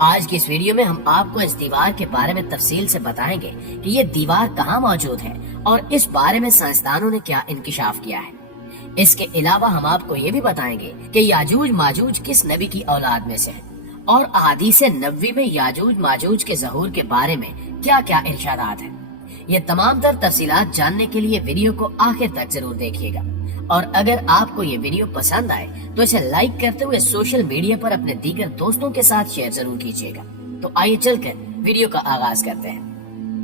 آج کی اس ویڈیو میں ہم آپ کو اس دیوار کے بارے میں تفصیل سے بتائیں گے کہ یہ دیوار کہاں موجود ہے اور اس بارے میں سائنسدانوں نے کیا انکشاف کیا ہے۔ اس کے علاوہ ہم آپ کو یہ بھی بتائیں گے کہ یاجوج ماجوج کس نبی کی اولاد میں سے ہے اور احادیث نبوی میں یاجوج ماجوج کے ظہور کے بارے میں کیا کیا ارشادات ہیں۔ یہ تمام تر تفصیلات جاننے کے لیے ویڈیو کو آخر تک ضرور دیکھیے گا، اور اگر آپ کو یہ ویڈیو پسند آئے تو اسے لائک کرتے ہوئے سوشل میڈیا پر اپنے دیگر دوستوں کے ساتھ شیئر ضرور کیجیے گا۔ تو آئیے چل کر ویڈیو کا آغاز کرتے ہیں۔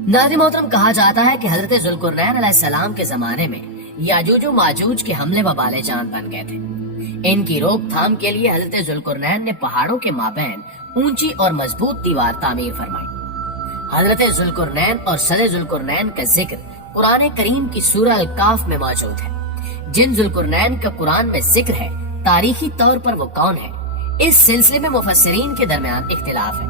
ناظرین محترم، کہا جاتا ہے کہ حضرت ذوالقرنین علیہ السلام کے زمانے میں یاجوج و ماجوج کے حملے وبال جان بن گئے تھے۔ ان کی روک تھام کے لیے حضرت ذوالقرنین نے پہاڑوں کے مابین اونچی اور مضبوط دیوار تعمیر فرمائی۔ حضرت ذوالقرنین اور سر ذوالقرنین کا ذکر قرآن کریم کی سورہ الکاف میں موجود ہے۔ جن ذوالقرنین کا قرآن میں ذکر ہے، تاریخی طور پر وہ کون ہے، اس سلسلے میں مفسرین کے درمیان اختلاف ہے۔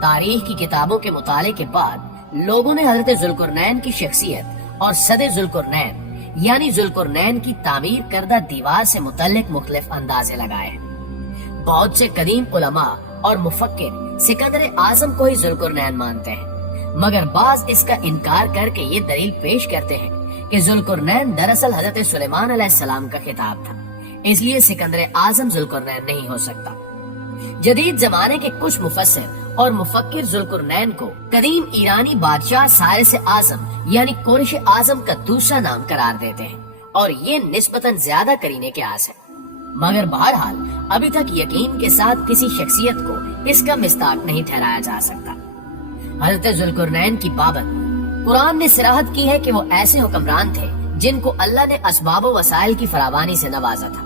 تاریخ کی کتابوں کے مطالعے کے بعد لوگوں نے حضرت ذوالقرنین کی شخصیت اور صد ذوالقرنین یعنی ذوالقرنین کی تعمیر کردہ دیوار سے متعلق مختلف اندازے لگائے ہیں۔ بہت سے قدیم علماء اور مفکر سکندر اعظم کو ہی ذوالقرنین مانتے ہیں، مگر بعض اس کا انکار کر کے یہ دلیل پیش کرتے ہیں کہ ذوالقرنین دراصل حضرت سلیمان علیہ السلام کا خطاب تھا، اس لیے سکندر اعظم ذوالقرنین نہیں ہو سکتا۔ جدید زمانے کے کچھ مفسر اور مفکر ذوالقرنین کو قدیم ایرانی بادشاہ سائرس اعظم یعنی کورش اعظم کا دوسرا نام قرار دیتے ہیں، اور یہ نسبتاً زیادہ قرینے کے آس ہے۔ مگر بہرحال ابھی تک یقین کے ساتھ کسی شخصیت کو اس کا مصداق نہیں ٹھہرایا جا سکتا۔ حضرت ذوالقرنین کی بابت قرآن نے صراحت کی ہے کہ وہ ایسے حکمران تھے جن کو اللہ نے اسباب و وسائل کی فراوانی سے نوازا تھا۔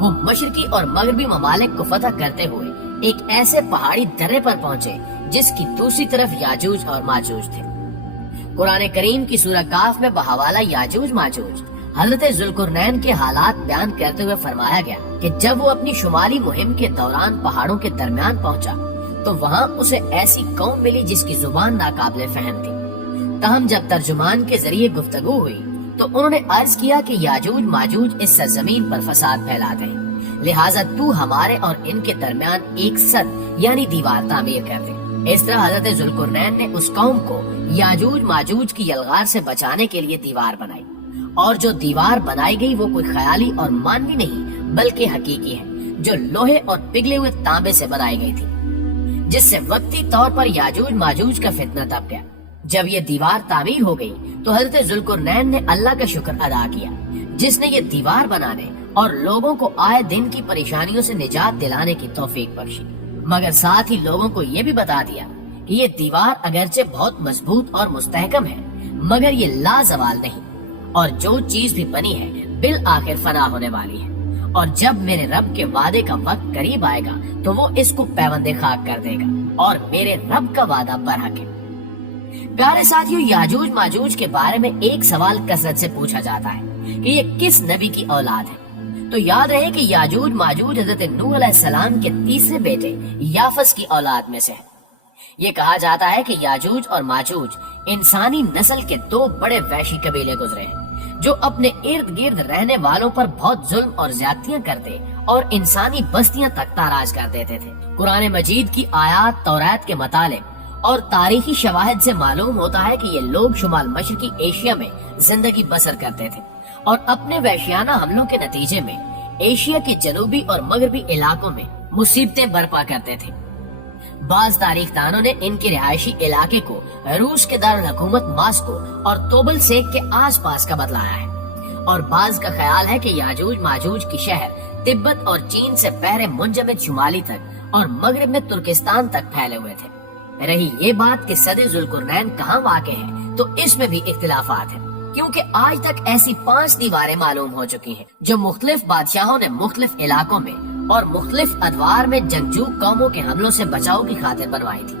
وہ مشرقی اور مغربی ممالک کو فتح کرتے ہوئے ایک ایسے پہاڑی درے پر پہنچے جس کی دوسری طرف یاجوج اور ماجوج تھے۔ قرآن کریم کی سورہ کاف میں بحوالہ یاجوج ماجوج حضرت ذوالقرنین کے حالات بیان کرتے ہوئے فرمایا گیا کہ جب وہ اپنی شمالی مہم کے دوران پہاڑوں کے درمیان پہنچا تو وہاں اسے ایسی قوم ملی جس کی زبان ناقابل فہم تھی۔ تاہم جب ترجمان کے ذریعے گفتگو ہوئی تو انہوں نے عرض کیا کہ یاجوج ماجوج اس سرزمین پر فساد پھیلاتے ہیں، لہٰذا تو ہمارے اور ان کے درمیان ایک سد یعنی دیوار تعمیر کر دے۔ اس طرح حضرت ذوالقرنین نے اس قوم کو یاجوج ماجوج کی یلغار سے بچانے کے لیے دیوار بنائی، اور جو دیوار بنائی گئی وہ کوئی خیالی اور مانوی نہیں بلکہ حقیقی ہے، جو لوہے اور پگھلے ہوئے تانبے سے بنائی گئی تھی، جس سے وقتی طور پر یاجوج ماجوج کا فتنہ دب گیا۔ جب یہ دیوار تعمیر ہو گئی تو حضرت ذوالقرنین نے اللہ کا شکر ادا کیا جس نے یہ دیوار بنانے اور لوگوں کو آئے دن کی پریشانیوں سے نجات دلانے کی توفیق بخشی، مگر ساتھ ہی لوگوں کو یہ بھی بتا دیا کہ یہ دیوار اگرچہ بہت مضبوط اور مستحکم ہے مگر یہ لازوال نہیں، اور جو چیز بھی بنی ہے بالآخر فنا ہونے والی ہے، اور جب میرے رب کے وعدے کا وقت قریب آئے گا تو وہ اس کو پیوند خاک کر دے گا، اور میرے رب کا وعدہ برحق ہے۔ پیارے ساتھیوں، یاجوج ماجوج کے بارے میں ایک سوال کثرت سے پوچھا جاتا ہے کہ یہ کس نبی کی اولاد ہے، تو یاد رہے کہ یاجوج ماجوج حضرت نوح علیہ السلام کے تیسرے بیٹے یافس کی اولاد میں سے ہے۔ یہ کہا جاتا ہے کہ یاجوج اور ماجوج انسانی نسل کے دو بڑے وحشی قبیلے گزرے ہیں جو اپنے ارد گرد رہنے والوں پر بہت ظلم اور زیادتیاں کرتے اور انسانی بستیاں تک تاراج کر دیتے تھے۔ قرآن مجید کی آیات، تورات کے مطالب اور تاریخی شواہد سے معلوم ہوتا ہے کہ یہ لوگ شمال مشرقی ایشیا میں زندگی بسر کرتے تھے اور اپنے وحشیانہ حملوں کے نتیجے میں ایشیا کے جنوبی اور مغربی علاقوں میں مصیبتیں برپا کرتے تھے۔ بعض تاریخ دانوں نے ان کے رہائشی علاقے کو روس کے دارالحکومت ماسکو اور توبل سیک کے آس پاس کا بتلایا ہے، اور بعض کا خیال ہے کہ یاجوج ماجوج کی شہر تبت اور چین سے بحر منجمد شمالی تک اور مغرب میں ترکستان تک پھیلے ہوئے تھے۔ رہی یہ بات کہ صد ذوالقرنین کہاں واقع ہے تو اس میں بھی اختلافات ہیں، کیونکہ آج تک ایسی 5 دیواریں معلوم ہو چکی ہیں جو مختلف بادشاہوں نے مختلف علاقوں میں اور مختلف ادوار میں جنگجو قوموں کے حملوں سے بچاؤ کی خاطر بنوائی تھی۔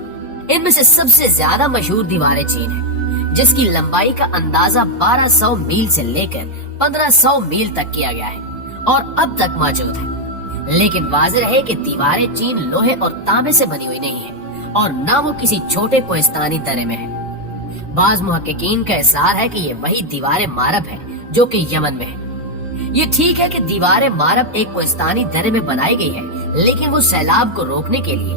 ان میں سے سب سے زیادہ مشہور دیوار چین ہے، جس کی لمبائی کا اندازہ 1200 میل سے لے کر 1500 میل تک کیا گیا ہے اور اب تک موجود ہے۔ لیکن واضح ہے کہ دیواریں چین لوہے اور تانبے سے بنی ہوئی نہیں ہے اور نہ وہ کسی چھوٹے کوہستانی درے میں ہے۔ بعض محققین کا اصرار ہے کہ یہ وہی دیوار مارب ہے جو کہ یمن میں ہے۔ یہ ٹھیک ہے کہ دیوار مارب ایک کوہستانی درے میں بنائی گئی ہے، لیکن وہ سیلاب کو روکنے کے لیے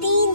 3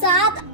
7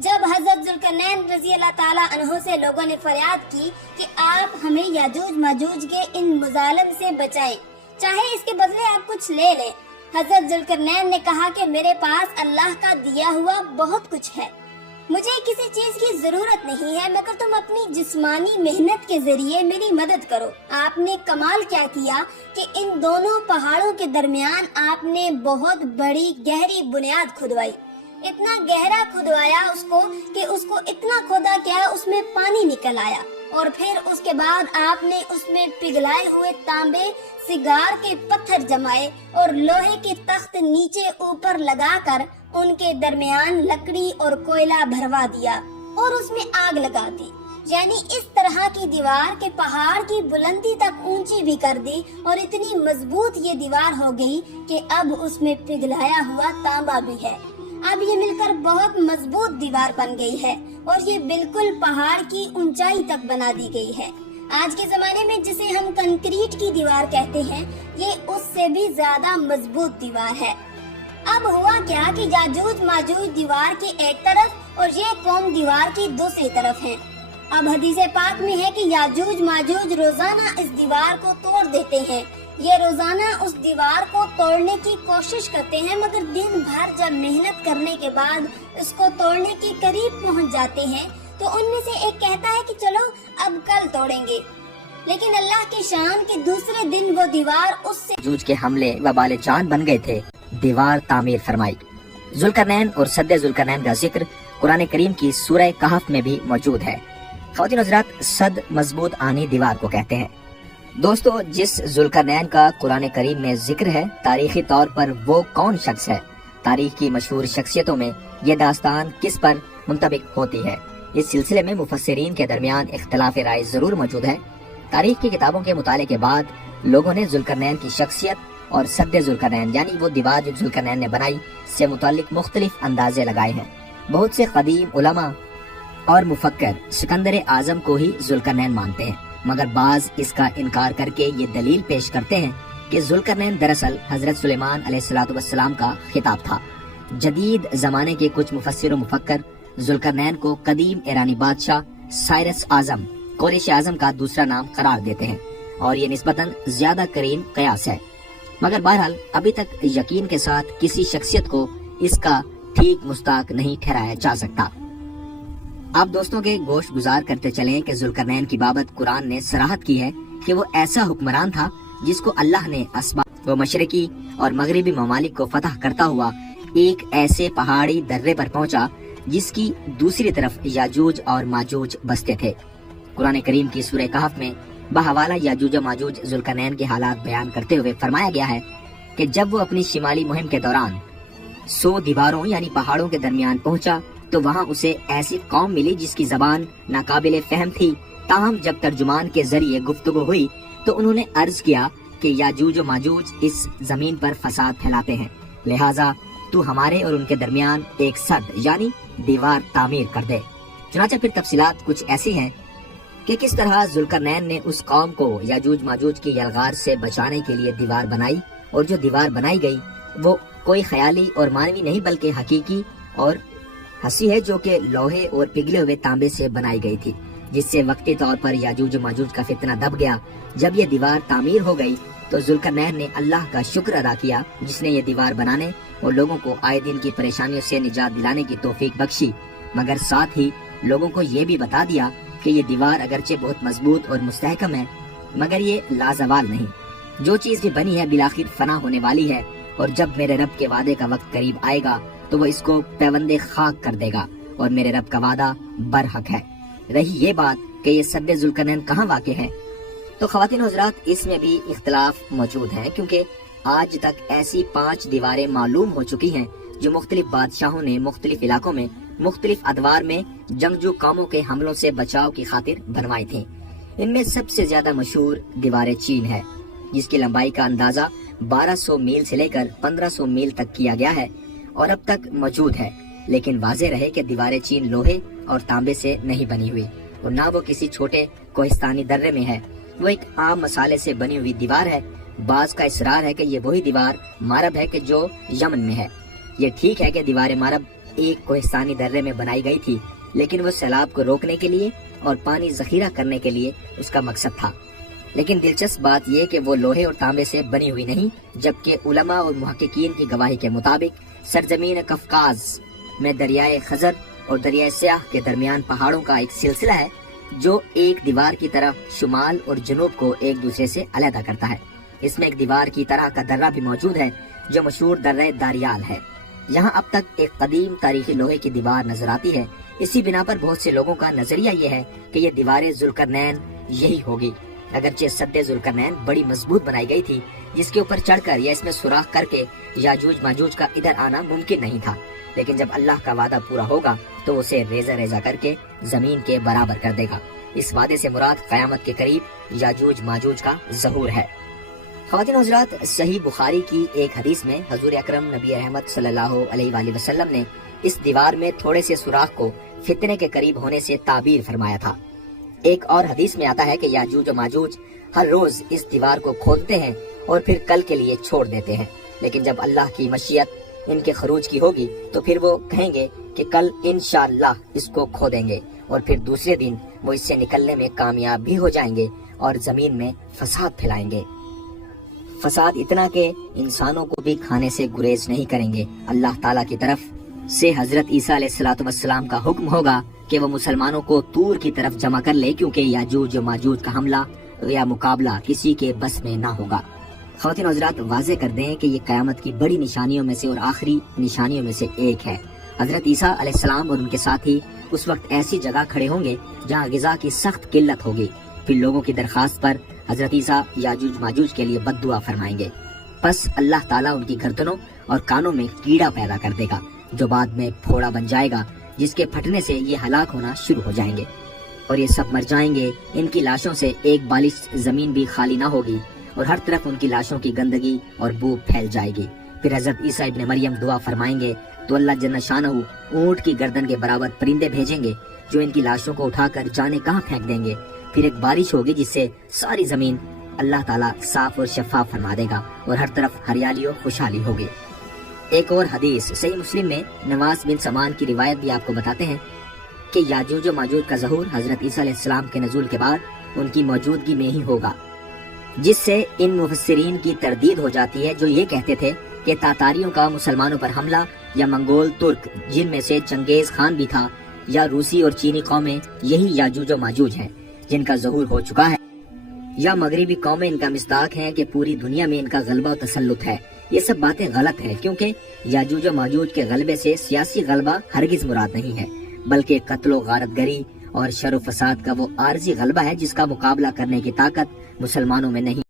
جب حضرت ذوالقرنین رضی اللہ تعالیٰ عنہ سے لوگوں نے فریاد کی کہ آپ ہمیں یاجوج ماجوج کے ان مظالم سے بچائیں، چاہے اس کے بدلے آپ کچھ لے لیں، حضرت ذوالقرنین نے کہا کہ میرے پاس اللہ کا دیا ہوا بہت کچھ ہے، مجھے کسی چیز کی ضرورت نہیں ہے، مگر تم اپنی جسمانی محنت کے ذریعے میری مدد کرو۔ آپ نے کمال کیا کیا کہ ان دونوں پہاڑوں کے درمیان آپ نے بہت بڑی گہری بنیاد کھدوائی، اتنا گہرا کھدوایا اس کو اتنا کھودا کیا اس میں پانی نکل آیا، اور پھر اس کے بعد آپ نے اس میں پگھلائے ہوئے تانبے سگار کے پتھر جمائے اور لوہے کے تخت نیچے اوپر لگا کر ان کے درمیان لکڑی اور کوئلہ بھروا دیا اور اس میں آگ لگا دی، یعنی اس طرح کی دیوار کے پہاڑ کی بلندی تک اونچی بھی کر دی، اور اتنی مضبوط یہ دیوار ہو گئی کہ اب اس میں پگھلایا ہوا تانبا بھی ہے۔ اب یہ مل کر بہت مضبوط دیوار بن گئی ہے اور یہ بالکل پہاڑ کی اونچائی تک بنا دی گئی ہے۔ آج کے زمانے میں جسے ہم کنکریٹ کی دیوار کہتے ہیں، یہ اس سے بھی زیادہ مضبوط دیوار ہے۔ اب ہوا کیا کہ یاجوج ماجوج دیوار کی ایک طرف اور یہ قوم دیوار کی دوسری طرف ہیں۔ اب حدیث پاک میں ہے کہ یاجوج ماجوج روزانہ اس دیوار کو توڑ دیتے ہیں، یہ روزانہ اس دیوار کو توڑنے کی کوشش کرتے ہیں، مگر دن بھر جب محنت کرنے کے بعد اس کو توڑنے کے قریب پہنچ جاتے ہیں تو ان میں سے ایک کہتا ہے کہ چلو اب کل توڑیں گے، لیکن اللہ کی شان کے دوسرے دن وہ دیوار اس سے یاجوج کے حملے وبال جان بن گئے تھے۔ دیوار تعمیر فرمائی۔ ذوالقرنین اور سد ذوالقرنین کا ذکر قرآن کریم کی سورہ کہف میں بھی موجود ہے۔ خواتین حضرات، سد مضبوط آنی دیوار کو کہتے ہیں۔ دوستو، جس ذوالقرنین کا قرآن کریم میں ذکر ہے، تاریخی طور پر وہ کون شخص ہے؟ تاریخ کی مشہور شخصیتوں میں یہ داستان کس پر منطبق ہوتی ہے؟ اس سلسلے میں مفسرین کے درمیان اختلاف رائے ضرور موجود ہے۔ تاریخ کی کتابوں کے مطالعے کے بعد لوگوں نے ذوالقرنین کی شخصیت اور سد ذوالقرنین یعنی وہ دیوار جو ذوالقرنین نے بنائی سے متعلق مختلف اندازے لگائے ہیں۔ بہت سے قدیم علماء اور مفکر سکندر اعظم کو ہی ذوالقرنین مانتے ہیں، مگر بعض اس کا انکار کر کے یہ دلیل پیش کرتے ہیں کہ ذوالقرنین دراصل حضرت سلیمان علیہ السلام کا خطاب تھا۔ جدید زمانے کے کچھ مفسر و مفکر ذوالقرنین کو قدیم ایرانی بادشاہ سائرس اعظم، قریش اعظم کا دوسرا نام قرار دیتے ہیں، اور یہ نسبتاً زیادہ قریب قیاس ہے، مگر بہرحال ابھی تک یقین کے ساتھ کسی شخصیت کو اس کا ٹھیک مستحق نہیں ٹھہرایا جا سکتا۔ آپ دوستوں کے گوشت گزار کرتے چلیں کہ ذوالقرنین کی بابت قرآن نے صراحت کی ہے کہ وہ ایسا حکمران تھا جس کو اللہ نے اسباب و مشرقی اور مغربی ممالک کو فتح کرتا ہوا ایک ایسے پہاڑی درے پر پہنچا جس کی دوسری طرف یاجوج اور ماجوج بستے تھے۔ قرآن کریم کی سورہ کہف میں بحوالہ یاجوج و ماجوج ذوالقرنین کے حالات بیان کرتے ہوئے فرمایا گیا ہے کہ جب وہ اپنی شمالی مہم کے دوران 100 دیواروں یعنی پہاڑوں کے درمیان پہنچا تو وہاں اسے ایسی قوم ملی جس کی زبان ناقابل فہم تھی، تاہم جب ترجمان کے ذریعے گفتگو ہوئی تو انہوں نے عرض کیا کہ یاجوج و ماجوج اس زمین پر فساد پھیلاتے ہیں، لہٰذا تو ہمارے اور ان کے درمیان ایک سد یعنی دیوار تعمیر کر دے۔ چنانچہ پھر تفصیلات کچھ ایسی ہیں کہ کس طرح ذوالقرنین نے اس قوم کو یاجوج ماجوج کی یلغار سے بچانے کے لیے دیوار بنائی، اور جو دیوار بنائی گئی وہ کوئی خیالی اور مانوی نہیں بلکہ حقیقی اور ہنسی ہے، جو کہ لوہے اور پگھلے ہوئے تانبے سے بنائی گئی تھی، جس سے وقتی طور پر یاجوج و ماجوج کا فتنہ دب گیا۔ جب یہ دیوار تعمیر ہو گئی تو ذوالقرنین نے اللہ کا شکر ادا کیا جس نے یہ دیوار بنانے اور لوگوں کو آئے دن کی پریشانیوں سے نجات دلانے کی توفیق بخشی، مگر ساتھ ہی لوگوں کو یہ بھی بتا دیا کہ یہ دیوار اگرچہ بہت مضبوط اور مستحکم ہے مگر یہ لازوال نہیں، جو چیز بھی بنی ہے بالآخر فنا ہونے والی ہے، اور جب میرے رب کے وعدے کا وقت قریب آئے گا تو وہ اس کو پیوند خاک کر دے گا، اور میرے رب کا وعدہ برحق ہے۔ رہی یہ بات کہ یہ سد ذوالقرنین کہاں واقع ہے، تو خواتین حضرات اس میں بھی اختلاف موجود ہے، کیونکہ آج تک ایسی 5 دیواریں معلوم ہو چکی ہیں جو مختلف بادشاہوں نے مختلف علاقوں میں مختلف ادوار میں جنگجو قوموں کے حملوں سے بچاؤ کی خاطر بنوائی تھیں۔ ان میں سب سے زیادہ مشہور دیوار چین ہے، جس کی لمبائی کا اندازہ 1200 میل سے لے کر 1500 میل تک کیا گیا ہے اور اب تک موجود ہے، لیکن واضح رہے کہ دیوار چین لوہے اور تانبے سے نہیں بنی ہوئی، اور نہ وہ کسی چھوٹے کوہستانی درے میں ہے، وہ ایک عام مسالے سے بنی ہوئی دیوار ہے۔ بعض کا اصرار ہے کہ یہ وہی دیوار مارب ہے کہ جو یمن میں ہے۔ یہ ٹھیک ہے کہ دیوار مارب ایک کوہستانی درے میں بنائی گئی تھی، لیکن وہ سیلاب کو روکنے کے لیے اور پانی ذخیرہ کرنے کے لیے اس کا مقصد تھا۔ لیکن دلچسپ بات یہ کہ وہ لوہے اور تانبے سے بنی ہوئی نہیں، جبکہ علماء اور محققین کی گواہی کے مطابق سرزمین قفقاز میں دریائے خزر اور دریائے سیاہ کے درمیان پہاڑوں کا ایک سلسلہ ہے جو ایک دیوار کی طرح شمال اور جنوب کو ایک دوسرے سے علیحدہ کرتا ہے۔ اس میں ایک دیوار کی طرح کا درہ بھی موجود ہے جو مشہور درہ داریال ہے۔ یہاں اب تک ایک قدیم تاریخی لوہے کی دیوار نظر آتی ہے۔ اسی بنا پر بہت سے لوگوں کا نظریہ یہ ہے کہ یہ دیوار ذوالقرنین یہی ہوگی، اگرچہ سد ذوالقرنین بڑی مضبوط بنائی گئی تھی جس کے اوپر چڑھ کر یا اس میں سوراخ کر کے یاجوج ماجوج کا ادھر آنا ممکن نہیں تھا، لیکن جب اللہ کا وعدہ پورا ہوگا تو اسے ریزہ ریزہ کر کے زمین کے برابر کر دے گا۔ اس وعدے سے مراد قیامت کے قریب یاجوج ماجوج کا ظہور ہے۔ خواتین و حضرات، صحیح بخاری کی ایک حدیث میں حضور اکرم نبی رحمت صلی اللہ علیہ وآلہ وسلم نے اس دیوار میں تھوڑے سے سوراخ کو فتنے کے قریب ہونے سے تعبیر فرمایا تھا۔ ایک اور حدیث میں آتا ہے کہ یاجوج و ماجوج ہر روز اس دیوار کو کھودتے ہیں اور پھر کل کے لیے چھوڑ دیتے ہیں، لیکن جب اللہ کی مشیت ان کے خروج کی ہوگی تو پھر وہ کہیں گے کہ کل انشاءاللہ اس کو کھودیں گے، اور پھر دوسرے دن وہ اس سے نکلنے میں کامیاب بھی ہو جائیں گے اور زمین میں فساد پھیلائیں گے۔ فساد اتنا کہ انسانوں کو بھی کھانے سے گریز نہیں کریں گے۔ اللہ تعالیٰ کی طرف سے حضرت عیسیٰ علیہ السلام کا حکم ہوگا کہ وہ مسلمانوں کو طور کی طرف جمع کر لے، کیونکہ یاجوج و ماجوج کا حملہ یا مقابلہ کسی کے بس میں نہ ہوگا۔ خواتین و حضرات، واضح کر دیں کہ یہ قیامت کی بڑی نشانیوں میں سے اور آخری نشانیوں میں سے ایک ہے۔ حضرت عیسیٰ علیہ السلام اور ان کے ساتھی اس وقت ایسی جگہ کھڑے ہوں گے جہاں غذا کی سخت قلت ہوگی۔ پھر لوگوں کی درخواست پر حضرت عیسیٰ یاجوج ماجوج کے لیے بد دعا فرمائیں گے، پس اللہ تعالیٰ ان کی گردنوں اور کانوں میں کیڑا پیدا کر دے گا جو بعد میں پھوڑا بن جائے گا، جس کے پھٹنے سے یہ ہلاک ہونا شروع ہو جائیں گے اور یہ سب مر جائیں گے۔ ان کی لاشوں سے ایک بالش زمین بھی خالی نہ ہوگی اور ہر طرف ان کی لاشوں کی گندگی اور بو پھیل جائے گی۔ پھر حضرت عیسیٰ ابن مریم دعا فرمائیں گے تو اللہ جل شانہ اونٹ کی گردن کے برابر پرندے بھیجیں گے جو ان کی لاشوں کو اٹھا کر جانے کہاں پھینک دیں گے۔ پھر ایک بارش ہوگی جس سے ساری زمین اللہ تعالیٰ صاف اور شفاف فرما دے گا اور ہر طرف ہریالی و خوشحالی ہوگی۔ ایک اور حدیث صحیح مسلم میں نواس بن سمان کی روایت بھی آپ کو بتاتے ہیں کہ یاجوج و ماجوج کا ظہور حضرت عیسیٰ علیہ السلام کے نزول کے بعد ان کی موجودگی میں ہی ہوگا، جس سے ان مفسرین کی تردید ہو جاتی ہے جو یہ کہتے تھے کہ تاتاریوں کا مسلمانوں پر حملہ یا منگول ترک، جن میں سے چنگیز خان بھی تھا، یا روسی اور چینی قومیں یہی یاجوج و ماجوج ہیں جن کا ظہور ہو چکا ہے، یا مغربی قومیں ان کا مصداق ہیں کہ پوری دنیا میں ان کا غلبہ و تسلط ہے۔ یہ سب باتیں غلط ہیں، کیونکہ یاجوج و ماجوج کے غلبے سے سیاسی غلبہ ہرگز مراد نہیں ہے، بلکہ قتل و غارت گری اور شر و فساد کا وہ عارضی غلبہ ہے جس کا مقابلہ کرنے کی طاقت مسلمانوں میں نہیں۔